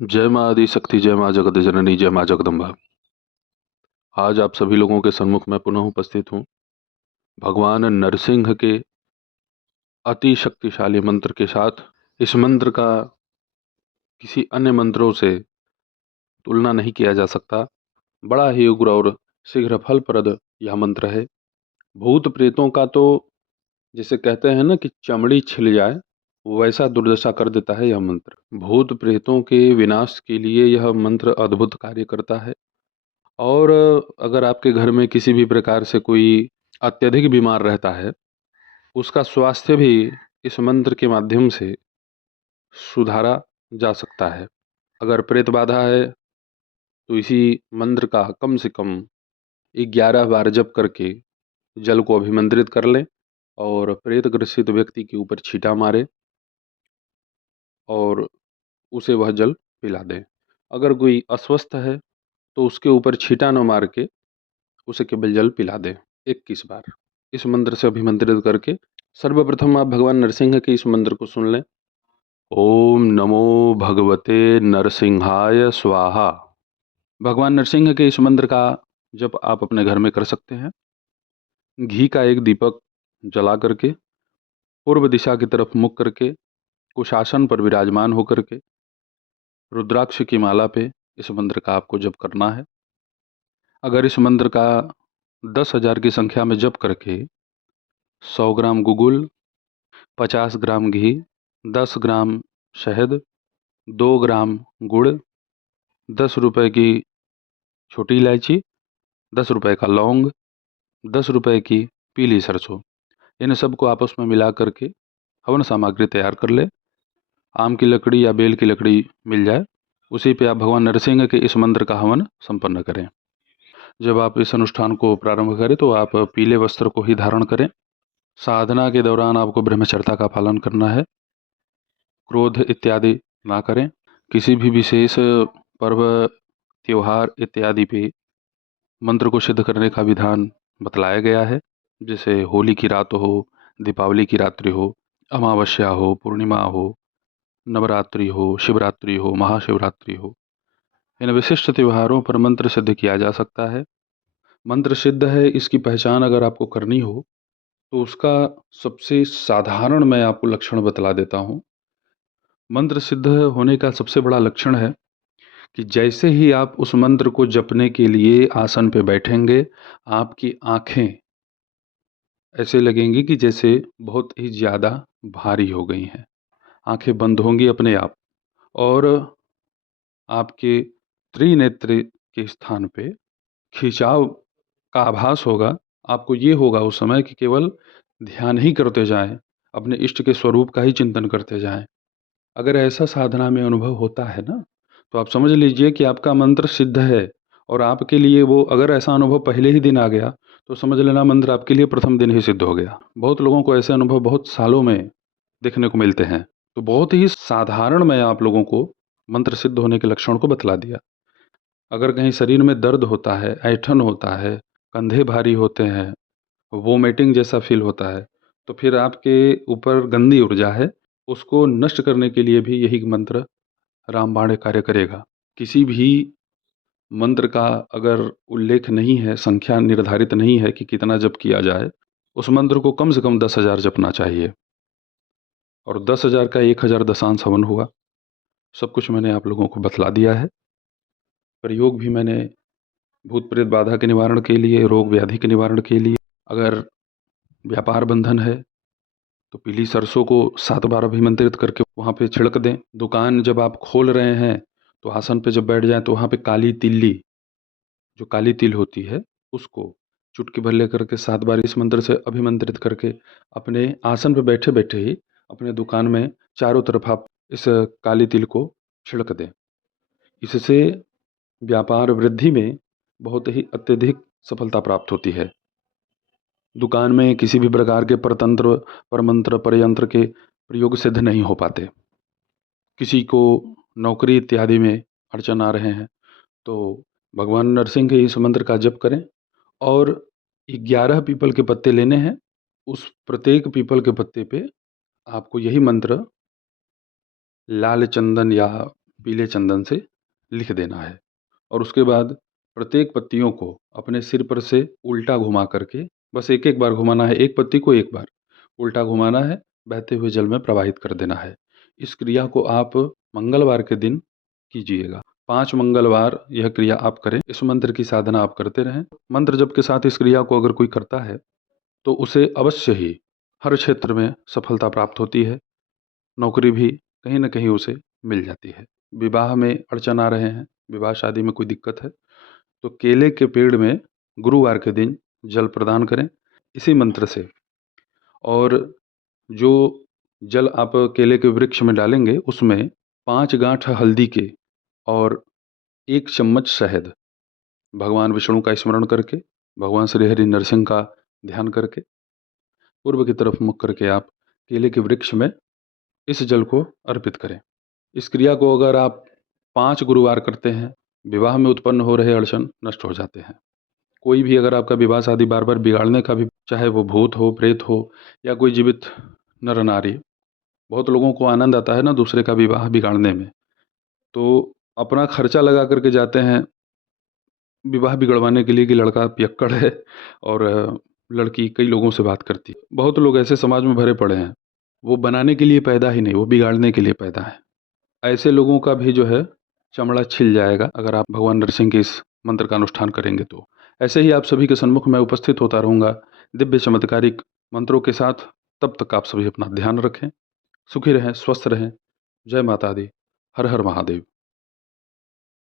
जय माँ आदि शक्ति, जय माँ जगत जननी, जय माँ जगदम्बा। आज आप सभी लोगों के सम्मुख में पुनः उपस्थित हूँ भगवान नरसिंह के अति शक्तिशाली मंत्र के साथ। इस मंत्र का किसी अन्य मंत्रों से तुलना नहीं किया जा सकता। बड़ा ही उग्र और शीघ्र फलप्रद यह मंत्र है। भूत प्रेतों का तो जिसे कहते हैं ना कि चमड़ी छिल जाए, वैसा दुर्दशा कर देता है यह मंत्र। भूत प्रेतों के विनाश के लिए यह मंत्र अद्भुत कार्य करता है। और अगर आपके घर में किसी भी प्रकार से कोई अत्यधिक बीमार रहता है, उसका स्वास्थ्य भी इस मंत्र के माध्यम से सुधारा जा सकता है। अगर प्रेत बाधा है तो इसी मंत्र का कम से कम 11 बार जप करके जल को अभिमंत्रित कर लें और प्रेत ग्रसित व्यक्ति के ऊपर छींटा मारे और उसे वह जल पिला दें। अगर कोई अस्वस्थ है तो उसके ऊपर छींटा न मार के उसे केवल जल पिला दें 21 बार इस मंत्र से अभिमंत्रित करके। सर्वप्रथम आप भगवान नरसिंह के इस मंत्र को सुन लें। ओम नमो भगवते नरसिंहाय स्वाहा। भगवान नरसिंह के इस मंत्र का जप आप अपने घर में कर सकते हैं। घी का एक दीपक जला करके पूर्व दिशा की तरफ मुख करके कुशासन पर विराजमान होकर के रुद्राक्ष की माला पे इस मंत्र का आपको जप करना है। अगर इस मंत्र का 10,000 की संख्या में जप करके 100 ग्राम गुगुल, 50 ग्राम घी, 10 ग्राम शहद, 2 ग्राम गुड़, 10 रुपए की छोटी इलायची, 10 रुपए का लौंग, 10 रुपए की पीली सरसों, इन सबको आपस में मिला करके हवन सामग्री तैयार कर ले। आम की लकड़ी या बेल की लकड़ी मिल जाए, उसी पे आप भगवान नरसिंह के इस मंत्र का हवन संपन्न करें। जब आप इस अनुष्ठान को प्रारंभ करें तो आप पीले वस्त्र को ही धारण करें। साधना के दौरान आपको ब्रह्मचर्या का पालन करना है। क्रोध इत्यादि ना करें। किसी भी विशेष पर्व, त्योहार इत्यादि पे मंत्र को सिद्ध करने का विधान बतलाया गया है। जैसे होली की रात हो, दीपावली की रात्रि हो, अमावस्या हो, पूर्णिमा हो, नवरात्रि हो, शिवरात्रि हो, महाशिवरात्रि हो, इन विशिष्ट त्योहारों पर मंत्र सिद्ध किया जा सकता है। मंत्र सिद्ध है इसकी पहचान अगर आपको करनी हो तो उसका सबसे साधारण मैं आपको लक्षण बतला देता हूँ। मंत्र सिद्ध होने का सबसे बड़ा लक्षण है कि जैसे ही आप उस मंत्र को जपने के लिए आसन पे बैठेंगे, आपकी आंखें ऐसे लगेंगी कि जैसे बहुत ही ज़्यादा भारी हो गई हैं। आंखें बंद होंगी अपने आप और आपके त्रिनेत्र के स्थान पे खिंचाव का आभास होगा। आपको ये होगा उस समय कि केवल ध्यान ही करते जाएं, अपने इष्ट के स्वरूप का ही चिंतन करते जाएं। अगर ऐसा साधना में अनुभव होता है ना, तो आप समझ लीजिए कि आपका मंत्र सिद्ध है। और आपके लिए वो अगर ऐसा अनुभव पहले ही दिन आ गया तो समझ लेना मंत्र आपके लिए प्रथम दिन ही सिद्ध हो गया। बहुत लोगों को ऐसे अनुभव बहुत सालों में देखने को मिलते हैं। तो बहुत ही साधारण मैं आप लोगों को मंत्र सिद्ध होने के लक्षण को बतला दिया। अगर कहीं शरीर में दर्द होता है, ऐंठन होता है, कंधे भारी होते हैं, वोमिटिंग जैसा फील होता है, तो फिर आपके ऊपर गंदी ऊर्जा है, उसको नष्ट करने के लिए भी यही मंत्र रामबाण कार्य करेगा। किसी भी मंत्र का अगर उल्लेख नहीं है, संख्या निर्धारित नहीं है कि कितना जप किया जाए, उस मंत्र को कम से कम 10,000 जपना चाहिए। और 10,000 का 1,000 दशांश हवन हुआ। सब कुछ मैंने आप लोगों को बतला दिया है। प्रयोग भी मैंने भूत प्रेत बाधा के निवारण के लिए, रोग व्याधि के निवारण के लिए। अगर व्यापार बंधन है तो पीली सरसों को 7 बार अभिमंत्रित करके वहाँ पे छिड़क दें। दुकान जब आप खोल रहे हैं तो आसन पे जब बैठ जाएं तो वहाँ पे काली तिल्ली, जो काली तिल होती है, उसको चुटकी भर लेकर के 7 बार इस मंत्र से अभिमंत्रित करके अपने आसन पे बैठे बैठे ही अपने दुकान में चारों तरफ आप इस काली तिल को छिड़क दें। इससे व्यापार वृद्धि में बहुत ही अत्यधिक सफलता प्राप्त होती है। दुकान में किसी भी प्रकार के परतंत्र, परमंत्र, परयंत्र के प्रयोग सिद्ध नहीं हो पाते। किसी को नौकरी इत्यादि में अड़चन आ रहे हैं तो भगवान नरसिंह के इस मंत्र का जप करें और 11 पीपल के पत्ते लेने हैं। उस प्रत्येक पीपल के पत्ते पे आपको यही मंत्र लाल चंदन या पीले चंदन से लिख देना है और उसके बाद प्रत्येक पत्तियों को अपने सिर पर से उल्टा घुमा करके, बस एक एक बार घुमाना है, एक पत्ती को एक बार उल्टा घुमाना है, बहते हुए जल में प्रवाहित कर देना है। इस क्रिया को आप मंगलवार के दिन कीजिएगा। 5 मंगलवार यह क्रिया आप करें। इस मंत्र की साधना आप करते रहें। मंत्र जप के साथ इस क्रिया को अगर कोई करता है तो उसे अवश्य ही हर क्षेत्र में सफलता प्राप्त होती है। नौकरी भी कहीं न कहीं उसे मिल जाती है। विवाह में अड़चन आ रहे हैं, विवाह शादी में कोई दिक्कत है, तो केले के पेड़ में गुरुवार के दिन जल प्रदान करें इसी मंत्र से। और जो जल आप केले के वृक्ष में डालेंगे उसमें 5 गांठ हल्दी के और 1 चम्मच शहद, भगवान विष्णु का स्मरण करके, भगवान श्री हरि नरसिंह का ध्यान करके, पूर्व की तरफ मुख करके आप केले के वृक्ष में इस जल को अर्पित करें। इस क्रिया को अगर आप 5 गुरुवार करते हैं, विवाह में उत्पन्न हो रहे अड़चन नष्ट हो जाते हैं। कोई भी अगर आपका विवाह शादी बार बार बिगाड़ने का भी, चाहे वो भूत हो, प्रेत हो या कोई जीवित नर नारी, बहुत लोगों को आनंद आता है ना दूसरे का विवाह बिगाड़ने में, तो अपना खर्चा लगा करके जाते हैं विवाह बिगड़वाने के लिए कि लड़का पियक्कड़ है और लड़की कई लोगों से बात करती है। बहुत लोग ऐसे समाज में भरे पड़े हैं, वो बनाने के लिए पैदा ही नहीं, वो बिगाड़ने के लिए पैदा है। ऐसे लोगों का भी जो है चमड़ा छिल जाएगा अगर आप भगवान नरसिंह के इस मंत्र का अनुष्ठान करेंगे तो। ऐसे ही आप सभी के सन्मुख मैं उपस्थित होता रहूँगा दिव्य चमत्कारिक मंत्रों के साथ। तब तक आप सभी अपना ध्यान रखें, सुखी रहें, स्वस्थ रहें। जय माता दी। हर हर महादेव।